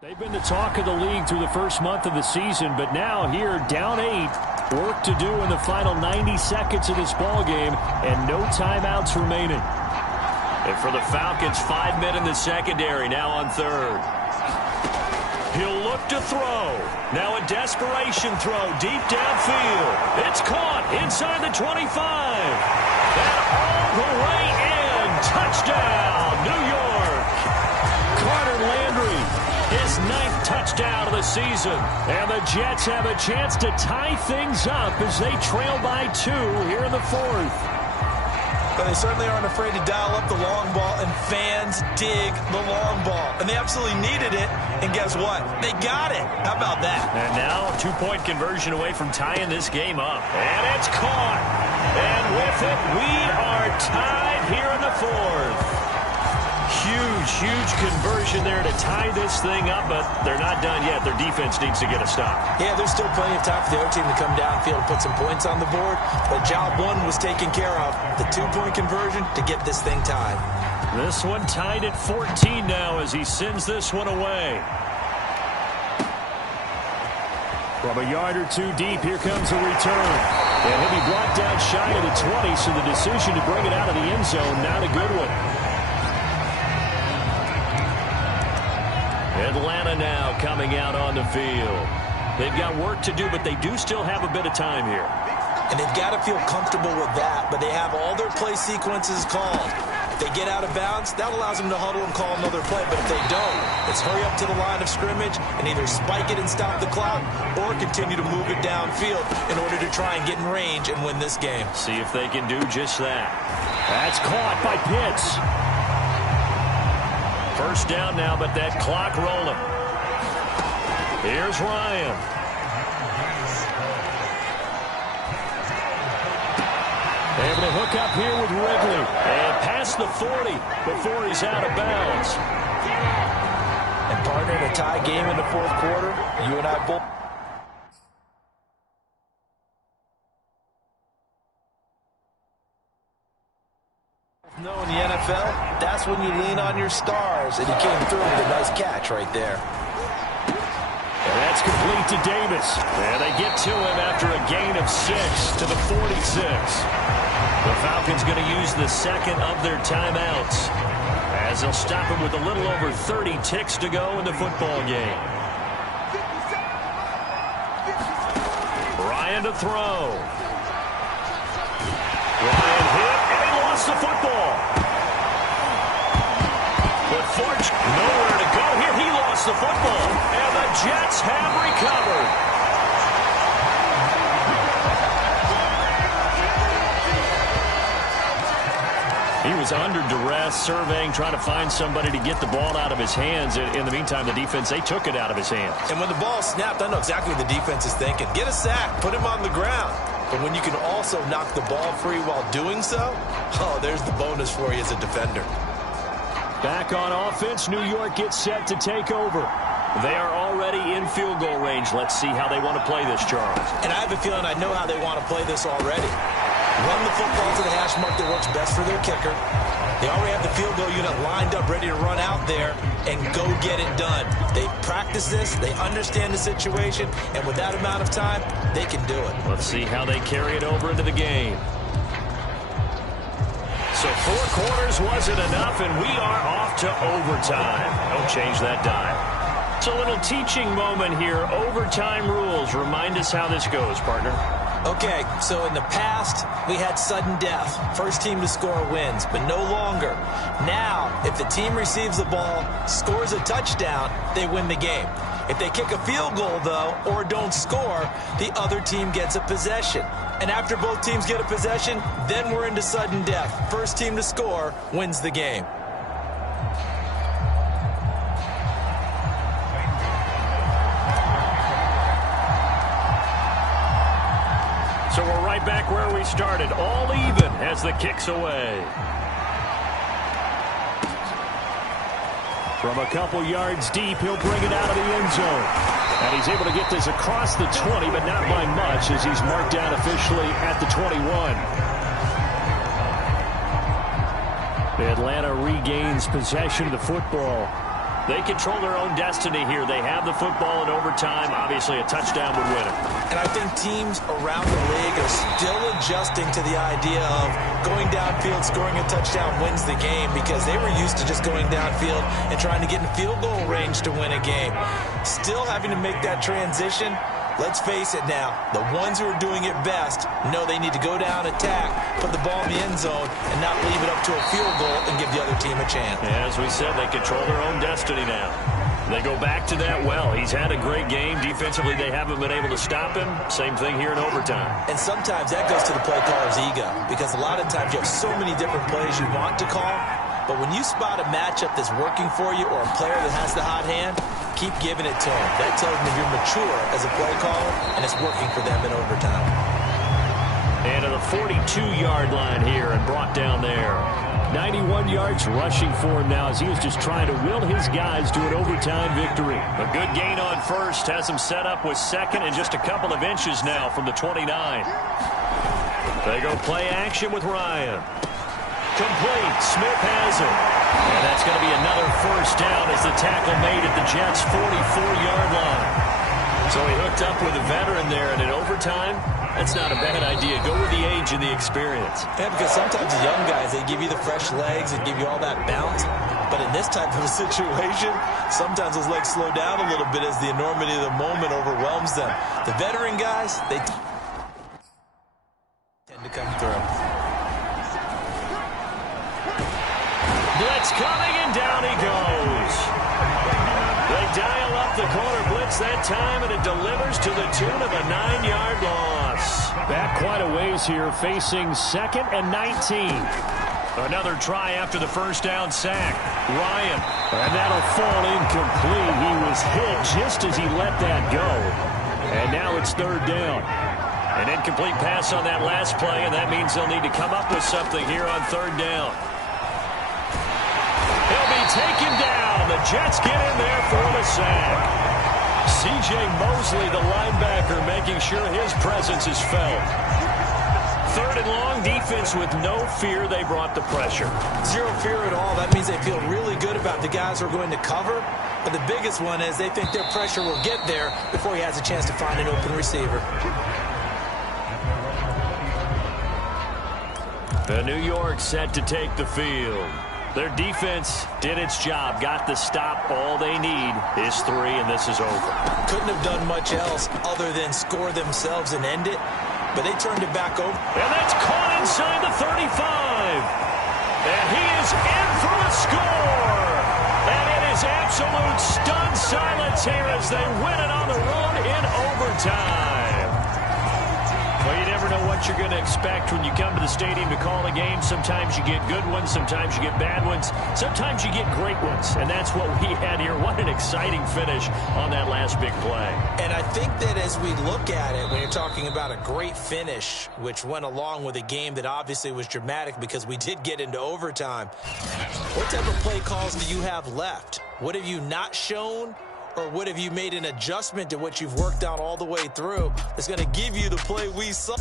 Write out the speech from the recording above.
They've been the talk of the league through the first month of the season, but now here, down 8, work to do in the final 90 seconds of this ball game, and no timeouts remaining. And for the Falcons, 5 men in the secondary, now on third. He'll look to throw. Now a desperation throw deep downfield. It's caught inside the 25. And all the way in. Touchdown, New York. Carter Landry, his 9th touchdown of the season. And the Jets have a chance to tie things up as they trail by 2 here in the 4th. But they certainly aren't afraid to dial up the long ball, and fans dig the long ball. And they absolutely needed it, and guess what? They got it. How about that? And now a 2-point conversion away from tying this game up. And it's caught. And with it, we are tied here in the 4th. Huge conversion there to tie this thing up, but they're not done yet. Their defense needs to get a stop. Yeah, there's still plenty of time for the other team to come downfield and put some points on the board, but job 1 was taken care of. The 2-point conversion to get this thing tied. This one tied at 14 now as he sends this one away. From a yard or 2 deep, here comes a return. And he'll be brought down shy of the 20, so the decision to bring it out of the end zone, not a good one. Atlanta now coming out on the field. They've got work to do, but they do still have a bit of time here. And they've got to feel comfortable with that, but they have all their play sequences called. If they get out of bounds, that allows them to huddle and call another play, but if they don't, it's hurry up to the line of scrimmage and either spike it and stop the clock or continue to move it downfield in order to try and get in range and win this game. See if they can do just that. That's caught by Pitts. First down now, but that clock rolling. Here's Ryan. Able to hook up here with Ridley. And past the 40 before he's out of bounds. And partner, in a tie game in the 4th quarter, you and I both know in the NFL, that's when you lean on your stars, and he came through with a nice catch right there. And that's complete to Davis. And they get to him after a gain of 6 to the 46. The Falcons going to use the second of their timeouts as they'll stop him with a little over 30 ticks to go in the football game. Ryan to throw. Ryan hit, and he lost the football. But fortunately, nowhere to go here. He lost the football, and the Jets have recovered. He was under duress, surveying, trying to find somebody to get the ball out of his hands. In the meantime, the defense, they took it out of his hands. And when the ball snapped, I know exactly what the defense is thinking. Get a sack, put him on the ground. But when you can also knock the ball free while doing so, oh, there's the bonus for you as a defender. Back on offense, New York gets set to take over. They are already in field goal range. Let's see how they want to play this, Charles. And I have a feeling I know how they want to play this already. Run the football to the hash mark that works best for their kicker. They already have the field goal unit lined up, ready to run out there and go get it done. They practice this, they understand the situation, and with that amount of time, they can do it. Let's see how they carry it over into the game. So 4 quarters wasn't enough, and we are off to overtime. Don't change that dime. It's a little teaching moment here. Overtime rules. Remind us how this goes, partner. Okay, so in the past, we had sudden death. First team to score wins, but no longer. Now, if the team receives the ball, scores a touchdown, they win the game. If they kick a field goal, though, or don't score, the other team gets a possession. And after both teams get a possession, then we're into sudden death. First team to score wins the game. So we're right back where we started, all even as the kick's away. From a couple yards deep, he'll bring it out of the end zone. And he's able to get this across the 20, but not by much as he's marked down officially at the 21. Atlanta regains possession of the football. They control their own destiny here. They have the football in overtime. Obviously, a touchdown would win it. And I think teams around the league are still adjusting to the idea of going downfield, scoring a touchdown wins the game, because they were used to just going downfield and trying to get in field goal range to win a game. Still having to make that transition. Let's face it now, the ones who are doing it best know they need to go down, attack, put the ball in the end zone, and not leave it up to a field goal and give the other team a chance. As we said, they control their own destiny now. They go back to that well. He's had a great game. Defensively, they haven't been able to stop him. Same thing here in overtime. And sometimes that goes to the play caller's ego, because a lot of times you have so many different plays you want to call, but when you spot a matchup that's working for you or a player that has the hot hand, keep giving it to him. That tells me you're mature as a play caller, and it's working for them in overtime. And to the 42-yard line here and brought down there. 91 yards rushing for him now as he was just trying to will his guys to an overtime victory. A good gain on first has him set up with second and just a couple of inches now from the 29. They go play action with Ryan. Complete. Smith has it. And that's going to be another first down as the tackle made at the Jets' 44-yard line. So he hooked up with a veteran there, and in overtime, that's not a bad idea. Go with the age and the experience. Yeah, because sometimes the young guys, they give you the fresh legs and give you all that bounce. But in this type of a situation, sometimes those legs slow down a little bit as the enormity of the moment overwhelms them. The veteran guys, they tend to come through. Blitz coming, and down he goes. They dial up the corner blitz that time, and it delivers to the tune of a 9-yard loss. Back quite a ways here, facing 2nd and 19. Another try after the first down sack. Ryan. And that'll fall incomplete. He was hit just as he let that go. And now it's 3rd down. An incomplete pass on that last play, and that means they'll need to come up with something here on 3rd down. He'll be taken down. The Jets get in there for the sack. C.J. Mosley, the linebacker, making sure his presence is felt. 3rd and long, defense with no fear. They brought the pressure. Zero fear at all. That means they feel really good about the guys who are going to cover. But the biggest one is they think their pressure will get there before he has a chance to find an open receiver. The New York set to take the field. Their defense did its job, got the stop. All they need is 3, and this is over. Couldn't have done much else other than score themselves and end it, but they turned it back over. And that's caught inside the 35. And he is in for a score. And it is absolute stunned silence here as they win it on the road in overtime. Well, you never know what you're going to expect when you come to the stadium to call a game. Sometimes you get good ones. Sometimes you get bad ones. Sometimes you get great ones. And that's what we had here. What an exciting finish on that last big play. And I think that as we look at it, when you're talking about a great finish, which went along with a game that obviously was dramatic because we did get into overtime, what type of play calls do you have left? What have you not shown? Or what have you made an adjustment to what you've worked out all the way through that's going to give you the play we saw?